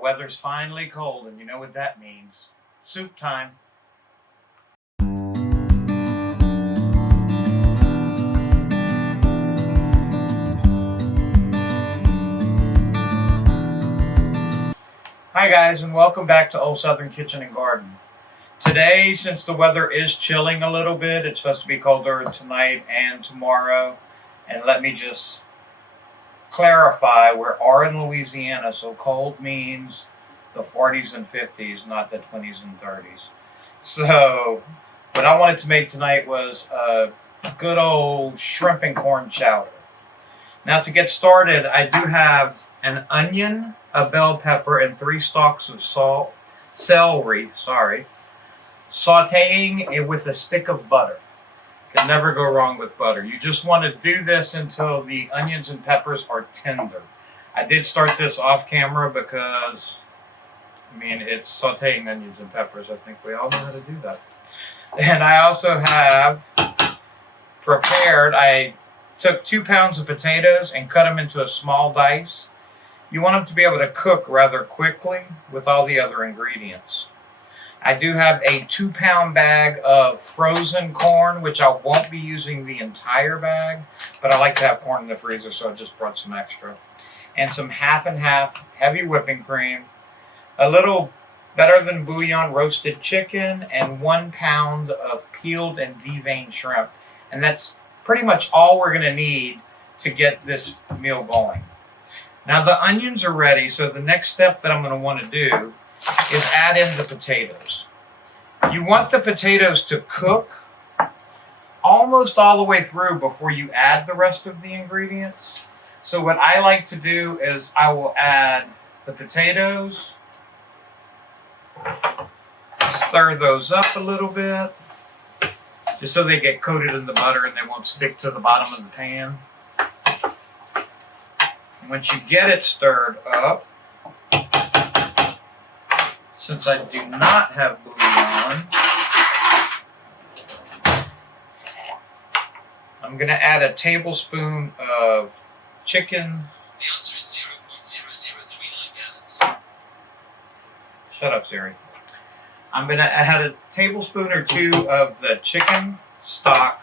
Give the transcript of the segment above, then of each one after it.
weather's finally cold, and you know what that means. Soup time. Hi guys, and welcome back to Old Southern Kitchen and Garden. Today, since the weather is chilling a little bit, it's supposed to be colder tonight and tomorrow. And let me just clarify, we are in Louisiana, so cold means the 40s and 50s, not the 20s and 30s. So what I wanted to make tonight was a good old shrimp and corn chowder. Now to get started, I do have an onion, a bell pepper, and 3 stalks of celery, sauteing it with a stick of butter. Can never go wrong with butter. You just want to do this until the onions and peppers are tender. I did start this off camera because, it's sauteing onions and peppers. I think we all know how to do that. And I also have prepared, I took 2 pounds of potatoes and cut them into a small dice. You want them to be able to cook rather quickly with all the other ingredients. I do have a 2-pound bag of frozen corn, which I won't be using the entire bag, but I like to have corn in the freezer, so I just brought some extra. And some half and half heavy whipping cream, a little better than bouillon roasted chicken, and 1 pound of peeled and deveined shrimp. And that's pretty much all we're going to need to get this meal going. Now the onions are ready, so the next step that I'm going to want to do is add in the potatoes. You want the potatoes to cook almost all the way through before you add the rest of the ingredients. So what I like to do is I will add the potatoes, stir those up a little bit, just so they get coated in the butter and they won't stick to the bottom of the pan. Once you get it stirred up, since I do not have bouillon, I'm going to add a tablespoon of chicken. The answer is 0.0039 gallons. Shut up, Siri. I'm going to add a tablespoon or 2 of the chicken stock.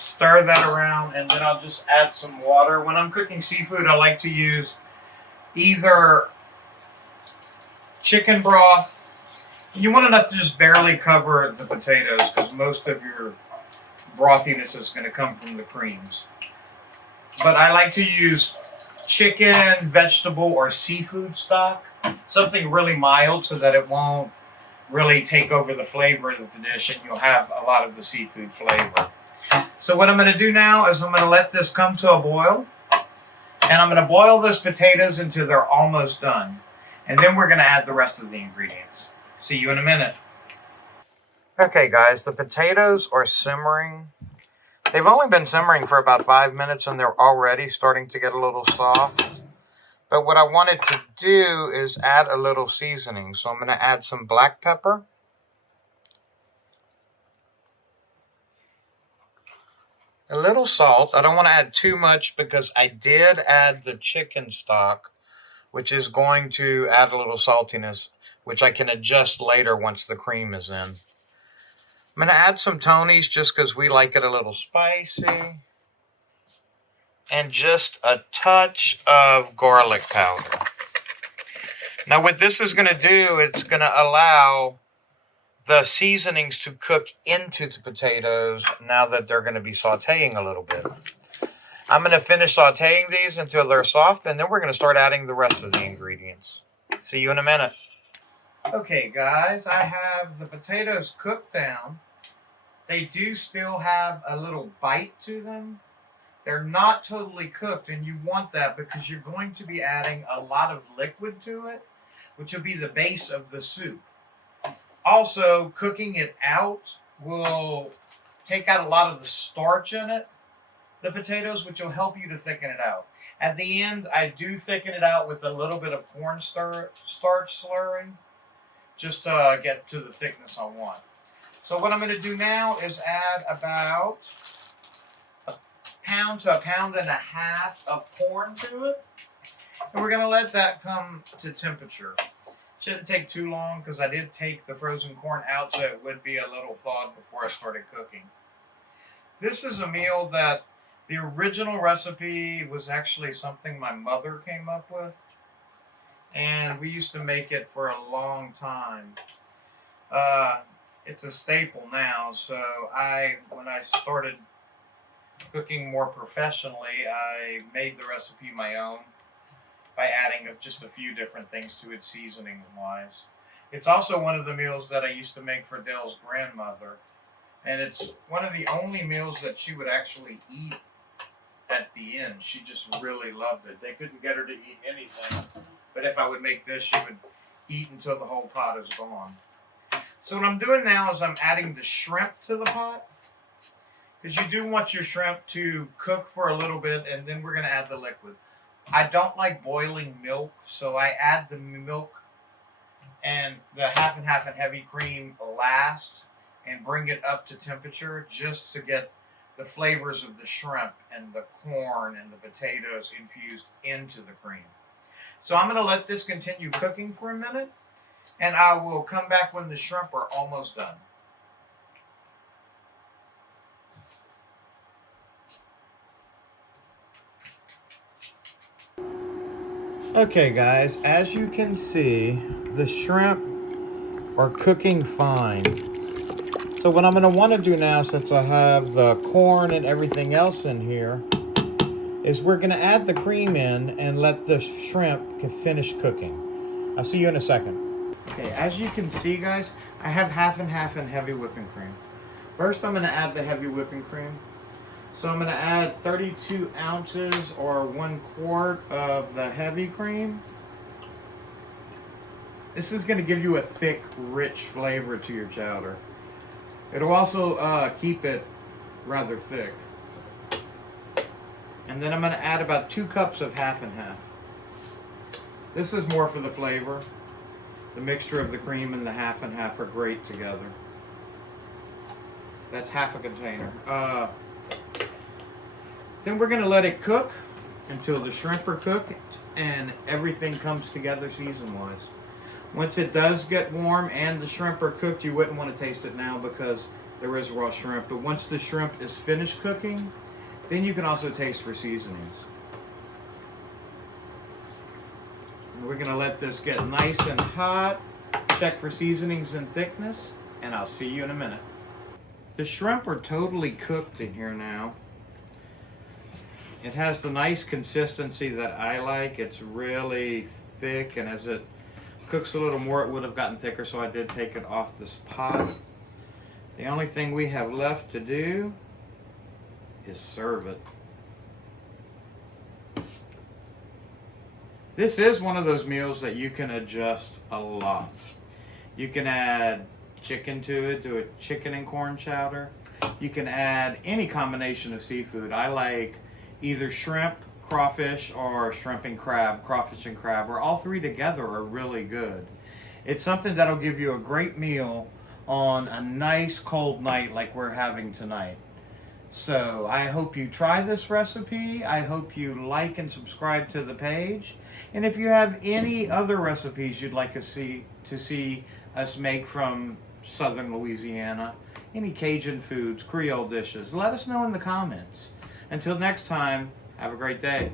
Stir that around, and then I'll just add some water. When I'm cooking seafood, I like to use either chicken broth. You want enough to just barely cover the potatoes because most of your brothiness is going to come from the creams. But I like to use chicken, vegetable, or seafood stock. Something really mild so that it won't really take over the flavor of the dish and you'll have a lot of the seafood flavor. So what I'm going to do now is I'm going to let this come to a boil. And I'm going to boil those potatoes until they're almost done. And then we're going to add the rest of the ingredients. See you in a minute. Okay guys, the potatoes are simmering. They've only been simmering for about 5 minutes and they're already starting to get a little soft. But what I wanted to do is add a little seasoning. So I'm going to add some black pepper. A little salt. I don't want to add too much because I did add the chicken stock, which is going to add a little saltiness, which I can adjust later once the cream is in. I'm going to add some Tony's just because we like it a little spicy. And just a touch of garlic powder. Now what this is going to do, it's going to allow the seasonings to cook into the potatoes now that they're going to be sauteing a little bit. I'm going to finish sauteing these until they're soft, and then we're going to start adding the rest of the ingredients. See you in a minute. Okay, guys, I have the potatoes cooked down. They do still have a little bite to them. They're not totally cooked, and you want that because you're going to be adding a lot of liquid to it, which will be the base of the soup. Also, cooking it out will take out a lot of the starch in it, the potatoes, which will help you to thicken it out. At the end, I do thicken it out with a little bit of cornstarch slurry, just to get to the thickness I want. So what I'm going to do now is add about a pound to a pound and a half of corn to it. And we're going to let that come to temperature. Shouldn't take too long because I did take the frozen corn out so it would be a little thawed before I started cooking. This is a meal that the original recipe was actually something my mother came up with. And we used to make it for a long time. It's a staple now. So when I started cooking more professionally, I made the recipe my own by adding just a few different things to it, seasoning wise. It's also one of the meals that I used to make for Dale's grandmother. And it's one of the only meals that she would actually eat at the end. She just really loved it. They couldn't get her to eat anything. But if I would make this, she would eat until the whole pot is gone. So what I'm doing now is I'm adding the shrimp to the pot. Because you do want your shrimp to cook for a little bit, and then we're going to add the liquid. I don't like boiling milk, so I add the milk and the half and half and heavy cream last and bring it up to temperature just to get the flavors of the shrimp and the corn and the potatoes infused into the cream. So I'm going to let this continue cooking for a minute, and I will come back when the shrimp are almost done. Okay guys, as you can see, the shrimp are cooking fine. So what I'm going to want to do now, since I have the corn and everything else in here, is we're going to add the cream in and let the shrimp finish cooking. I'll see you in a second. Okay, as you can see guys, I have half and half and heavy whipping cream. First I'm going to add the heavy whipping cream. So I'm going to add 32 ounces or 1 quart of the heavy cream. This is going to give you a thick, rich flavor to your chowder. It'll also keep it rather thick. And then I'm going to add about 2 cups of half and half. This is more for the flavor. The mixture of the cream and the half and half are great together. That's half a container. Then we're going to let it cook until the shrimp are cooked and everything comes together season-wise. Once it does get warm and the shrimp are cooked, you wouldn't want to taste it now because there is raw shrimp. But once the shrimp is finished cooking, then you can also taste for seasonings. And we're going to let this get nice and hot, check for seasonings and thickness, and I'll see you in a minute. The shrimp are totally cooked in here now. It has the nice consistency that I like. It's really thick, and as it cooks a little more, it would have gotten thicker, so I did take it off this pot. The only thing we have left to do is serve it. This is one of those meals that you can adjust a lot. You can add chicken to it, do a chicken and corn chowder. You can add any combination of seafood. I like either shrimp, crawfish, or shrimp and crab, crawfish and crab, or all three together are really good. It's something that'll give you a great meal on a nice cold night like we're having tonight. So I hope you try this recipe. I hope you like and subscribe to the page. And if you have any other recipes you'd like to see us make from Southern Louisiana, any Cajun foods, Creole dishes, let us know in the comments. Until next time, have a great day.